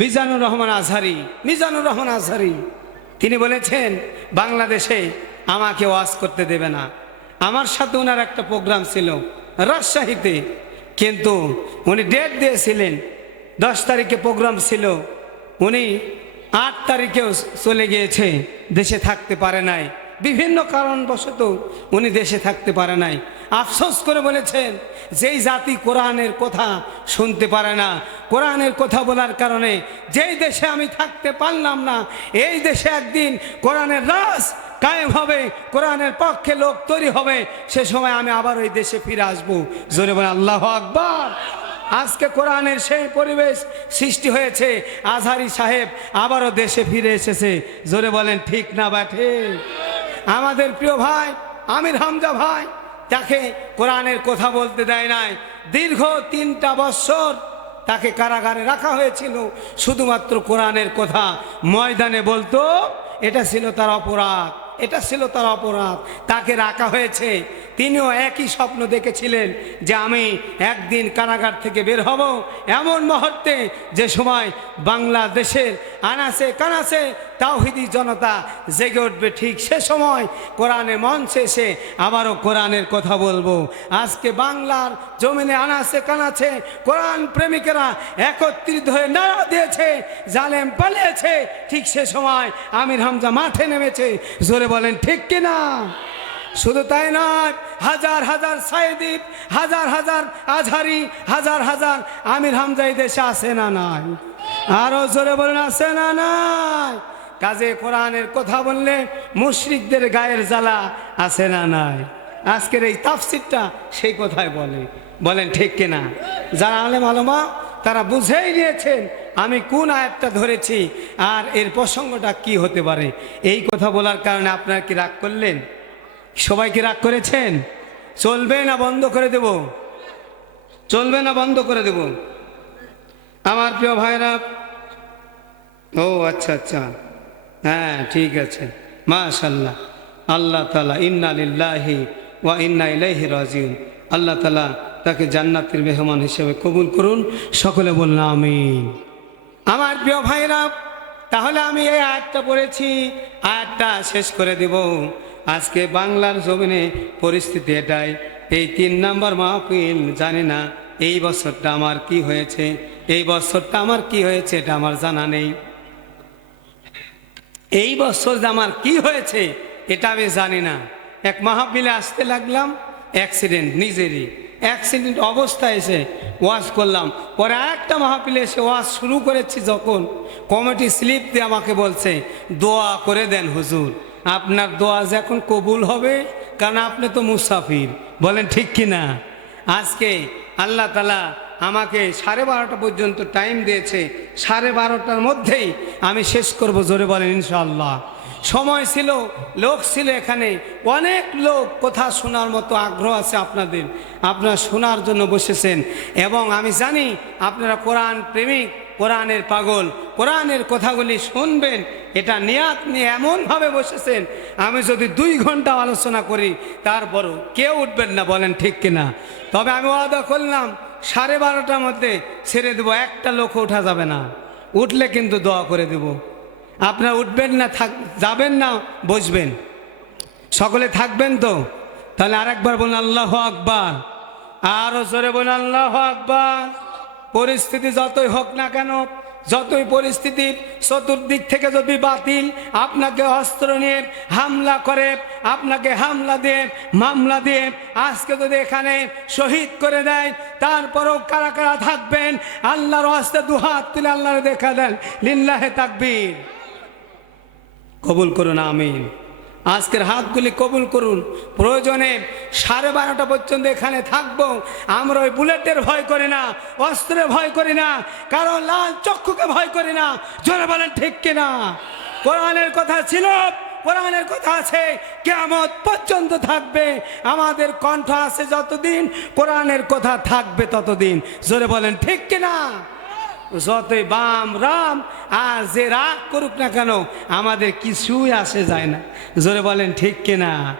মিজানুর রহমান আজহারি, মিজানুর রহমান আজহারি, তিনি বলেছেন, বাংলাদেশে আমাকে ওয়াজ করতে দেবে না। আমার সাথে ওনার একটা প্রোগ্রাম ছিল রাজশাহীতে, কিন্তু উনি ডেট দিয়েছিলেন, দশ তারিখে প্রোগ্রাম ছিল, উনি আট তারিখেও চলে গিয়েছে, দেশে থাকতে পারে নাই। বিভিন্ন কারণবশত উনি দেশে থাকতে পারে নাই। আফসোস করে বলেছেন, যেই জাতি কোরআনের কথা শুনতে পারে না, কোরআনের কথা বলার কারণে যেই দেশে আমি থাকতে পারলাম না, এই দেশে একদিন কোরআনের রাস কায়েম হবে, কোরআনের পক্ষে লোক তৈরি হবে, সে সময় আমি আবার ওই দেশে ফিরে আসব। জোরে বলে আল্লাহ আকবার! আজকে কোরআনের সেই পরিবেশ সৃষ্টি হয়েছে, আজহারি সাহেব আবারও দেশে ফিরে এসেছে। জোরে বলেন, ঠিক না বাঠে আমাদের প্রিয় ভাই, আমির হামজা ভাই, তাকে কোরআনের কথা বলতে দেয় নাই। দীর্ঘ তিনটা বৎসর তাকে কারাগারে রাখা হয়েছিল। শুধুমাত্র কোরআনের কথা ময়দানে বলতো, এটা ছিল তার অপরাধ, এটা ছিল তার অপরাধ। তাকে রাখা হয়েছে তিনিও একই স্বপ্ন দেখেছিলেন যে আমি একদিন কারাগার থেকে বের হব। এমন মুহূর্তে যে সময় বাংলাদেশের আনাসে কানাসে তাওহিদি জনতা জেগে উঠবে ঠিক সে সময় কোরআনে মঞ্চে এসে আবারও কোরআনের কথা বলব। আজকে বাংলার জমিনে আনাসে কানাছে কোরআন প্রেমিকেরা একত্রিত হয়ে নাড়া দিয়েছে, জালেম পালিয়েছে। ঠিক সে সময় আমির হামজা মাঠে নেমেছে। জোরে বলেন, ঠিক কিনা? শুধু তাই নয়, হাজার হাজার সাইদীপ হাজার হাজার আজহারি, হাজার হাজার আমির হামজা এই দেশে আসে না নাই? আরও জোরে বলেন আসে না নাই? কাজে কোরআনের কথা বললে মুশরিকদের গায়ের জ্বালা আসে না নাই? আজকের এই তাফসিরটা সেই কথায় বলে। বলেন, ঠিক কিনা যারা আলেম আলমা, তারা বুঝেই নিয়েছেন আমি কোন আয়াতটা ধরেছি আর এর প্রসঙ্গটা কি হতে পারে। এই কথা বলার কারণে আপনারা কি রাগ করলেন? সবাই কি রাগ করেছেন? চলবে না বন্ধ করে দেব? চলবে না বন্ধ করে দেব? আমার প্রিয় ভাইরা ও আচ্ছা আচ্ছা। হ্যাঁ ঠিক আছে। মাশাল্লাহ আল্লাহ তালা ইন্না লিল্লাহি ওয়া ইন্না ইলাইহি রাজিউন। আল্লাহ তালা তাকে জান্নাতের মেহমান হিসেবে কবুল করুন। সকলে বললাম আমি আমার প্রিয় ভাইরা তাহলে আমি এই আয়াতটা পড়েছি। আয়াতটা শেষ করে দেব। আজকে বাংলার জমিনে পরিস্থিতি এটাই। এই তিন নাম্বার মাহফিল জানি না, এই বছরটা আমার কি হয়েছে, এই বছরটা আমার কি হয়েছে এটা আমার জানা নেই। এই বছর আমার কি হয়েছে এটা আমি জানি না। এক মাহফিলে আসতে লাগলাম অ্যাক্সিডেন্ট নিজেরই। অ্যাক্সিডেন্ট অবস্থায় এসে ওয়াশ করলাম। পরে আরেকটা মাহফিলে এসে ওয়াশ শুরু করেছি যখন। কমিটি স্লিপ দিয়ে আমাকে বলছে, দোয়া করে দেন হুজুর। আপনার দোয়া যখন কবুল হবে, কারণ আপনি তো মুসাফির। বলেন ঠিক কি না আজকে আল্লাহ তালা আমাকে সাড়ে বারোটা পর্যন্ত টাইম দিয়েছে। সাড়ে বারোটার মধ্যেই আমি শেষ করব, জোরে বলেন ইনশাল্লাহ সময় ছিল, লোক ছিল এখানে। অনেক লোক কথা শোনার মতো আগ্রহ আছে আপনাদের। আপনারা শোনার জন্য বসেছেন। এবং আমি জানি আপনারা কোরআন প্রেমিক কোরআনের পাগল, কোরআনের কথাগুলি শুনবেন, এটা নিয়াত নিয়ে এমনভাবে বসেছেন, আমি যদি দুই ঘণ্টা আলোচনা করি, তারপরও কেউ উঠবেন না, বলেন ঠিক কিনা? তবে আমি ওয়াদা করলাম, সাড়ে বারোটার মধ্যে ছেড়ে দেবো, একটা লোক ওঠা যাবে না। উঠলে কিন্তু দোয়া করে দেব। আপনারা উঠবেন না, থাক, যাবেন না, বসবেন। সকলে থাকবেন তো? তাহলে আরেকবার বলুন, আল্লাহ আকবার। আরও জোরে বলুন, আল্লাহ আকবার। পরিস্থিতি যতই হোক না কেন, যতই পরিস্থিতি চতুর্দিক থেকে যদি বাতিল, আপনাকে অস্ত্র নিয়ে হামলা করে, আপনাকে হামলা দিয়ে মামলা দিয়ে আজকে যদি এখানে শহীদ করে দেয়, তারপরেও কারা কারা থাকবেন? আল্লাহর হস্তে দুহাত তুলে আল্লাহরে দেখা দেন। লিল্লাহে তাকবীর। কবুল করুন, আমিন। আজকের হাতগুলি কবুল করুন। প্রয়োজনে সাড়ে বারোটা পর্যন্ত এখানে থাকব। আমরা ওই বুলেটের ভয় করি না, অস্ত্রের ভয় করি না কারণ লাল চক্ষুকে ভয় করি না। জোরে বলেন, ঠিক কিনা? কোরআনের কথা ছিল, কোরআনের কথা আছে কেমন পর্যন্ত থাকবে। আমাদের কণ্ঠ আছে যতদিন, কোরআনের কথা থাকবে ততদিন। জোরে বলেন, ঠিক কিনা? যতই বাম, রাম, আর যে রাগ করুক না কেন, আমাদের কিছুই আসে যায় না। জোরে বলেন, ঠিক কিনা?